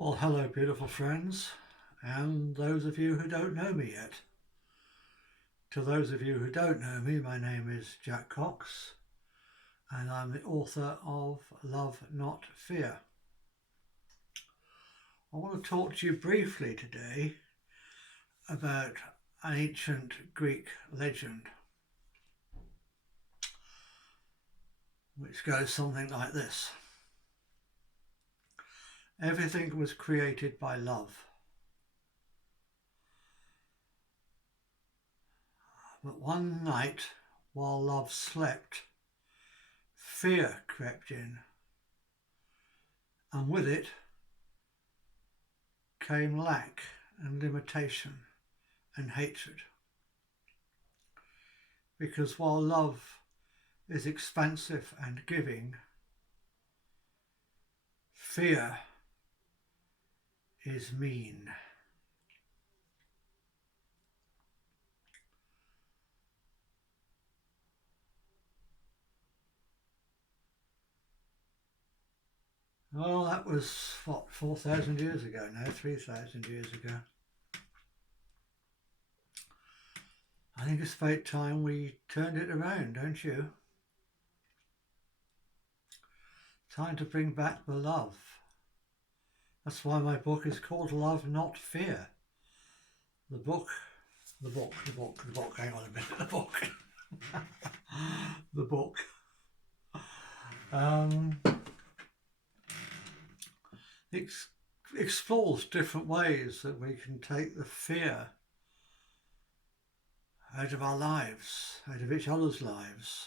Well, hello, beautiful friends, and those of you who don't know me yet. To those of you who don't know me, my name is Jack Cox, and I'm the author of Love, Not Fear. I want to talk to you briefly today about an ancient Greek legend, which goes something like this. Everything was created by love. But one night, while love slept, fear crept in, and with it came lack and limitation and hatred. Because while love is expansive and giving, fear is mean. Well, that was, 4,000 years ago now, 3,000 years ago. I think it's about time we turned it around, don't you? Time to bring back the love. That's why my book is called Love, Not Fear. The book, hang on a minute, the book. The book. Explores different ways that we can take the fear out of our lives, out of each other's lives,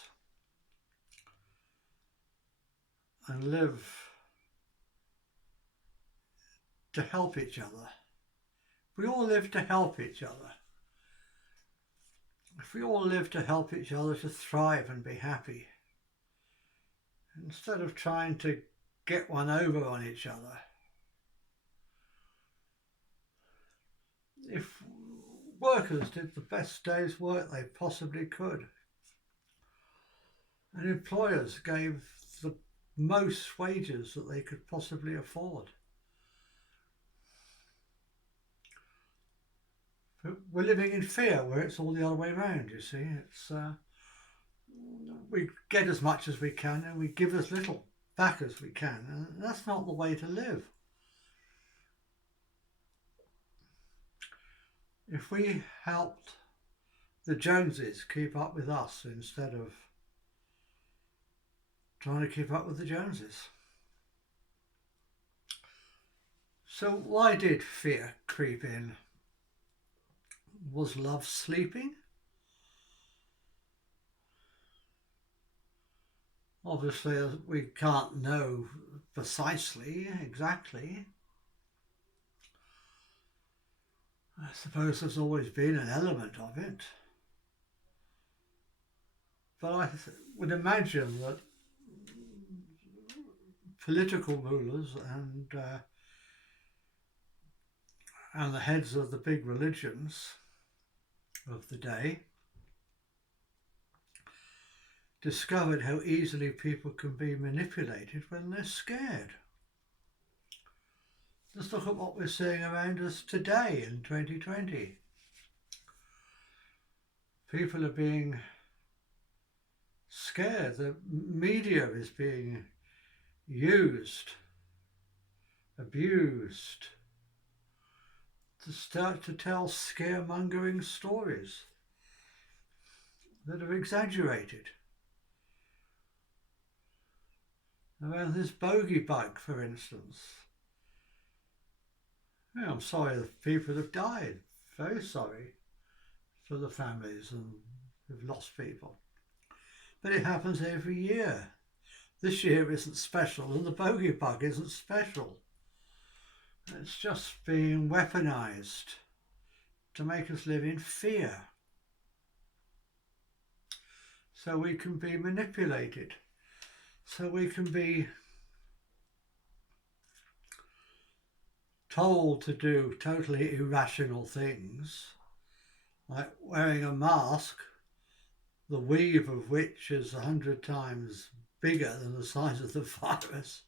and live to help each other. We all live to help each other. If we all live to help each other to thrive and be happy, instead of trying to get one over on each other, if workers did the best day's work they possibly could, and employers gave the most wages that they could possibly afford, but we're living in fear where it's all the other way around, you see. It's we get as much as we can and we give as little back as we can, and that's not the way to live. If we helped the Joneses keep up with us instead of trying to keep up with the Joneses. So why did fear creep in? Was love sleeping? Obviously, we can't know precisely, exactly. I suppose there's always been an element of it. But I would imagine that political rulers and the heads of the big religions of the day discovered how easily people can be manipulated when they're scared. Just look at what we're seeing around us today in 2020. People are being scared. The media is being used, abused, to start to tell scaremongering stories that are exaggerated. Around this bogey bug, for instance. I'm sorry the people have died. Very sorry for the families and who've lost people. But it happens every year. This year isn't special, and the bogey bug isn't special. It's just being weaponized to make us live in fear. So we can be manipulated. So we can be told to do totally irrational things, like wearing a mask, the weave of which is 100 times bigger than the size of the virus.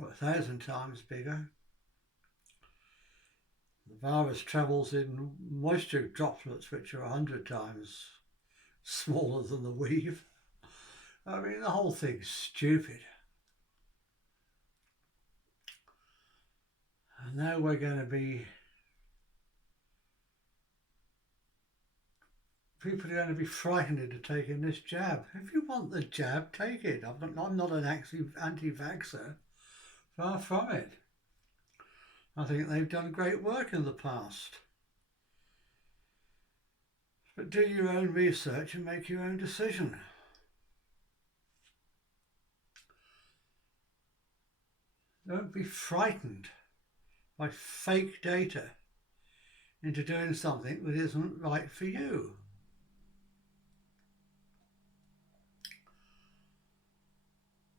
or 1,000 times bigger. The virus travels in moisture droplets which are 100 times smaller than the weave. I mean, the whole thing's stupid. And now we're going to be, people are going to be frightened into taking this jab. If you want the jab, take it. I'm not an anti-vaxxer, far from it. I think they've done great work in the past. But do your own research and make your own decision. Don't be frightened by fake data into doing something that isn't right for you.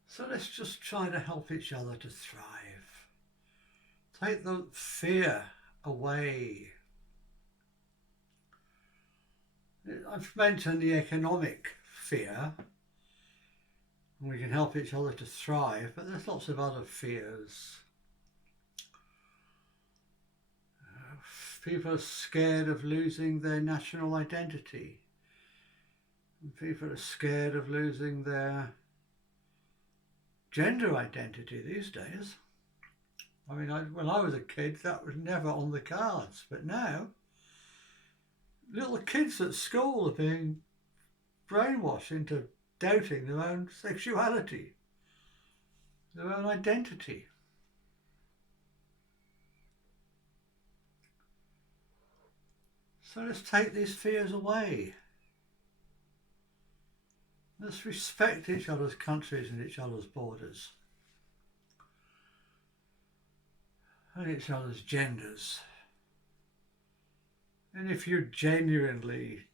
So let's just try to help each other to thrive. Take the fear away. I've mentioned the economic fear. We can help each other to thrive, but there's lots of other fears. People are scared of losing their national identity. People are scared of losing their gender identity these days. I mean, when I was a kid, that was never on the cards, but now little kids at school are being brainwashed into doubting their own sexuality, their own identity. So let's take these fears away. Let's respect each other's countries and each other's borders and each other's genders. And if you're genuinely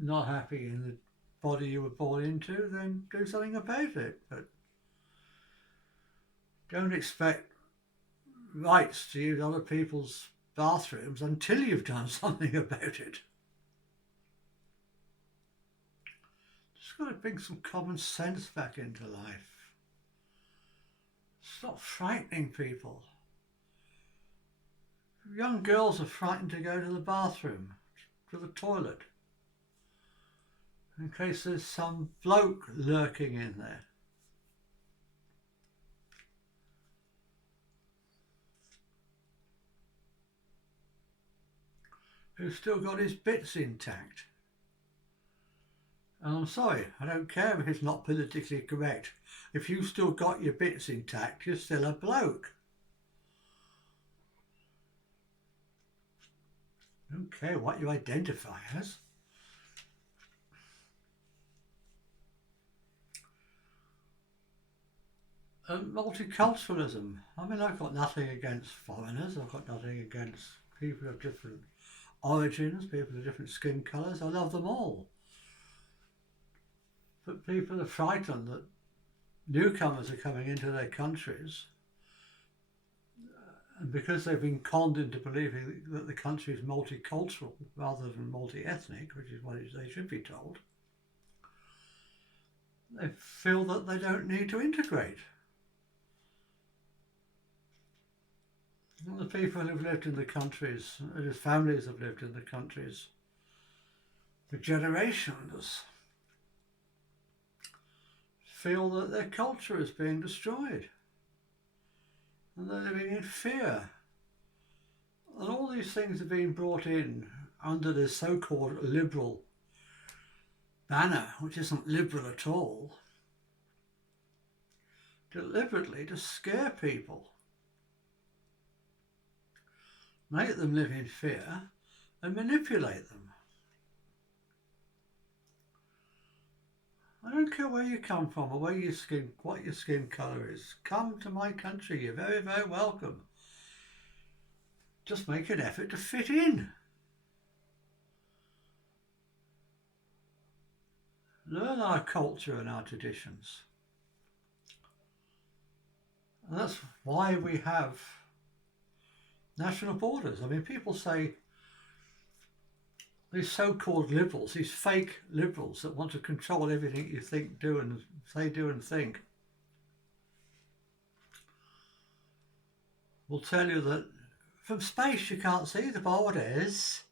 not happy in the body you were born into, then do something about it. But don't expect rights to use other people's bathrooms until you've done something about it. Just got to bring some common sense back into life. Stop frightening people. Young girls are frightened to go to the bathroom, to the toilet, in case there's some bloke lurking in there. Who's still got his bits intact. And I'm sorry, I don't care if it's not politically correct. If you've still got your bits intact, you're still a bloke. I don't care what you identify as. And multiculturalism. I mean, I've got nothing against foreigners. I've got nothing against people of different origins, people of different skin colours. I love them all. But people are frightened that newcomers are coming into their countries, and because they've been conned into believing that the country is multicultural rather than multi-ethnic, which is what they should be told, they feel that they don't need to integrate. And the people who've lived in the countries, whose families have lived in the countries for generations, feel that their culture is being destroyed. And they're living in fear. And all these things are being brought in under this so-called liberal banner, which isn't liberal at all, deliberately to scare people, make them live in fear and manipulate them. I don't care where you come from or what your skin colour is. Come to my country, you're very, very welcome. Just make an effort to fit in. Learn our culture and our traditions. And that's why we have national borders. I mean, people say these so-called liberals, these fake liberals that want to control everything you think, do and say, do and think. will tell you that from space you can't see the borders.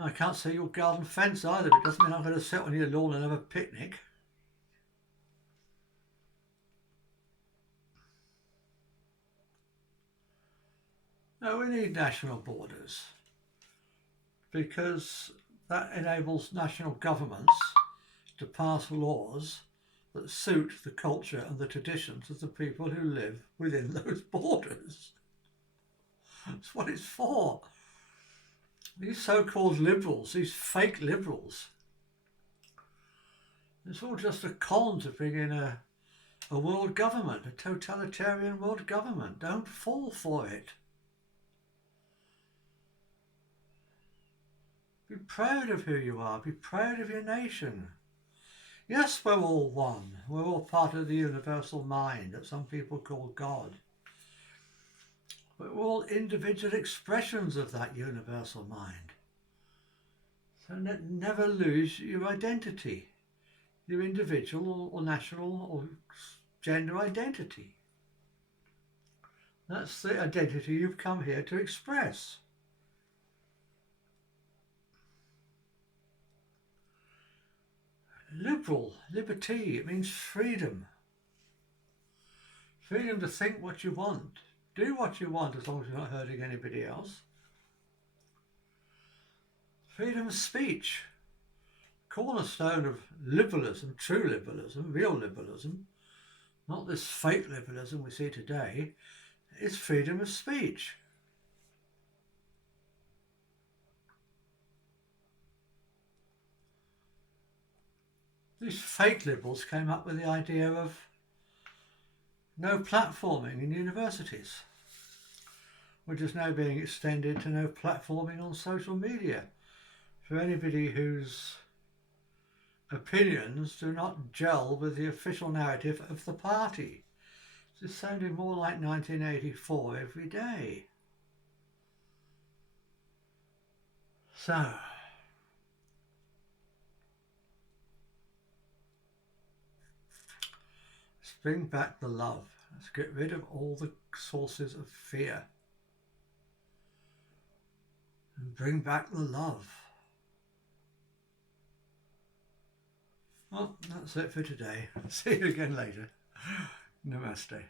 I can't see your garden fence either. It doesn't mean I'm going to sit on your lawn and have a picnic. No, we need national borders because that enables national governments to pass laws that suit the culture and the traditions of the people who live within those borders. That's what it's for. These so-called liberals, these fake liberals, it's all just a con to bring in a world government, a totalitarian world government. Don't fall for it. Be proud of who you are. Be proud of your nation. Yes, we're all one. We're all part of the universal mind that some people call God. But we're all individual expressions of that universal mind. So never lose your identity, your individual or national or gender identity. That's the identity you've come here to express. Liberty, it means freedom. Freedom to think what you want. Do what you want as long as you're not hurting anybody else. Freedom of speech. Cornerstone of liberalism, true liberalism, real liberalism, not this fake liberalism we see today, is freedom of speech. These fake liberals came up with the idea of no platforming in universities, which is now being extended to no platforming on social media for anybody whose opinions do not gel with the official narrative of the party. It's sounding more like 1984 every day. So, let's bring back the love. Let's get rid of all the sources of fear. And bring back the love. Well, that's it for today. See you again later. Namaste.